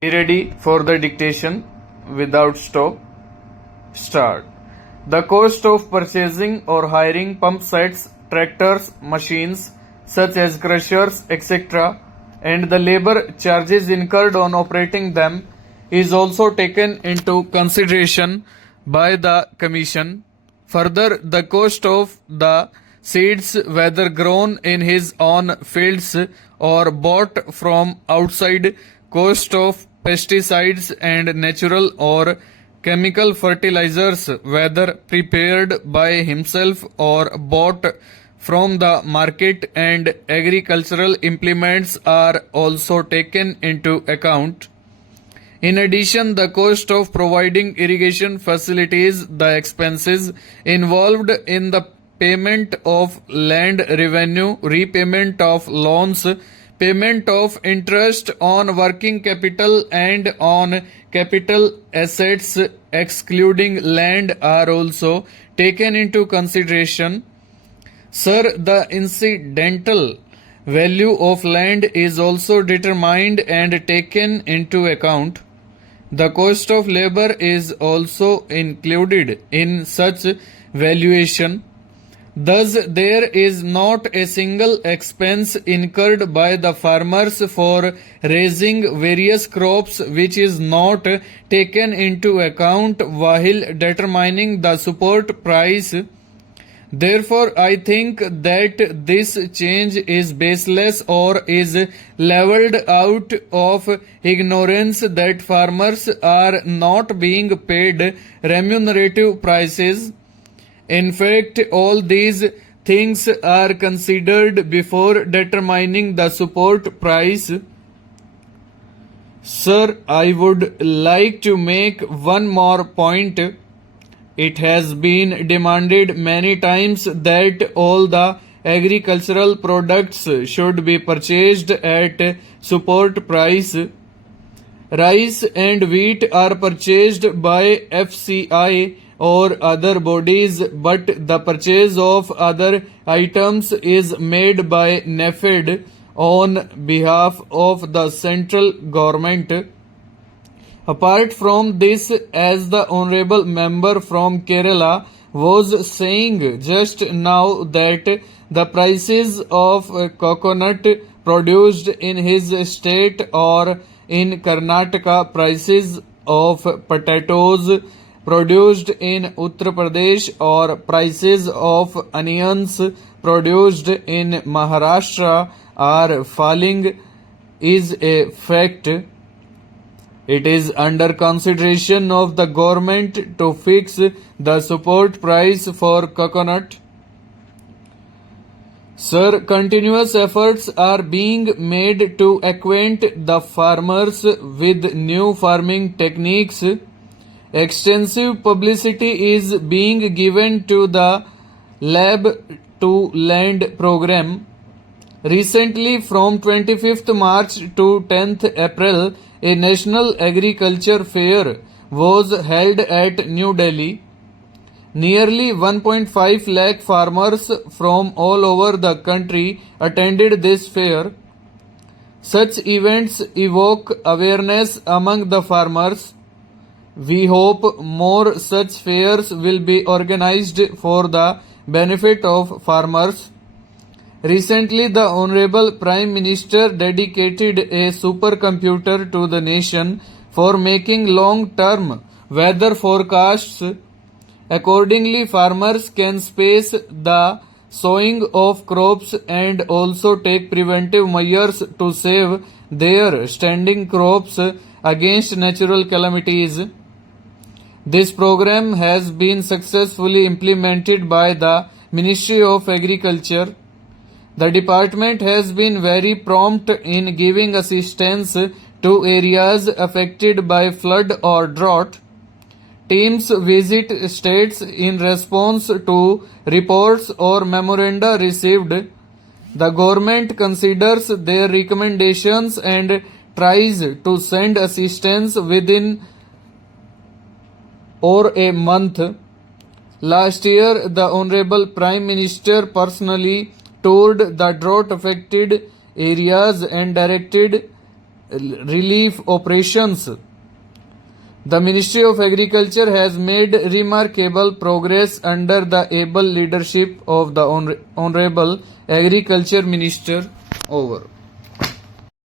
Be ready for the dictation without stop. Start. The cost of purchasing or hiring pump sets, tractors, machines such as crushers, etc., and the labor charges incurred on operating them is also taken into consideration by the Commission. Further, the cost of the seeds, whether grown in his own fields or bought from outside, cost of pesticides and natural or chemical fertilizers, whether prepared by himself or bought from the market, and agricultural implements are also taken into account. In addition, the cost of providing irrigation facilities, the expenses involved in the payment of land revenue, repayment of loans, payment of interest on working capital and on capital assets excluding land are also taken into consideration. Sir, the incidental value of land is also determined and taken into account. The cost of labor is also included in such valuation. Thus, there is not a single expense incurred by the farmers for raising various crops which is not taken into account while determining the support price. Therefore, I think that this change is baseless or is leveled out of ignorance that farmers are not being paid remunerative prices. In fact, all these things are considered before determining the support price. Sir, I would like to make one more point. It has been demanded many times that all the agricultural products should be purchased at support price. Rice and wheat are purchased by FCI or other bodies, but the purchase of other items is made by NAFED on behalf of the central government. Apart from this, as the honorable member from Kerala was saying just now, that the prices of coconut produced in his state or in Karnataka, prices of potatoes produced in Uttar Pradesh or prices of onions produced in Maharashtra are falling is a fact. It is under consideration of the government to fix the support price for coconut. Sir, continuous efforts are being made to acquaint the farmers with new farming techniques. Extensive publicity is being given to the Lab to Land program. Recently, from 25th March to 10th April, a national agriculture fair was held at New Delhi. Nearly 1.5 lakh farmers from all over the country attended this fair. Such events evoke awareness among the farmers. We hope more such fairs will be organized for the benefit of farmers. Recently, the Honorable Prime Minister dedicated a supercomputer to the nation for making long-term weather forecasts. Accordingly, farmers can space the sowing of crops and also take preventive measures to save their standing crops against natural calamities. This program has been successfully implemented by the Ministry of Agriculture. The department has been very prompt in giving assistance to areas affected by flood or drought. Teams visit states in response to reports or memoranda received. The government considers their recommendations and tries to send assistance within or a month. Last year, the Honorable Prime Minister personally toured the drought affected areas and directed relief operations. The Ministry of Agriculture has made remarkable progress under the able leadership of the Honorable Agriculture Minister. Over.